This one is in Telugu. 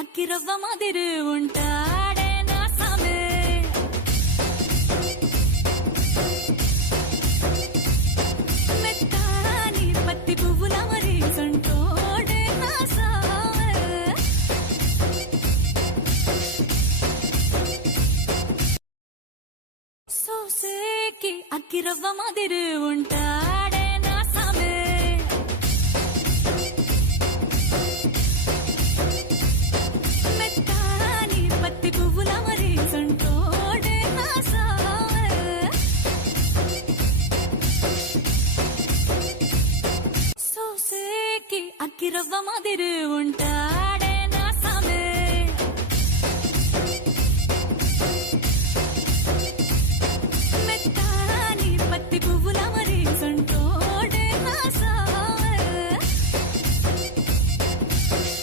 అక్కిరవ్వ మాదిరి ఉంటాడే నా సామే మెత్తాని పత్తి పువ్వుల మరి సంటోడే నా సామే సోసేకి అక్కిరవ్వ మాదిరి ఉంటా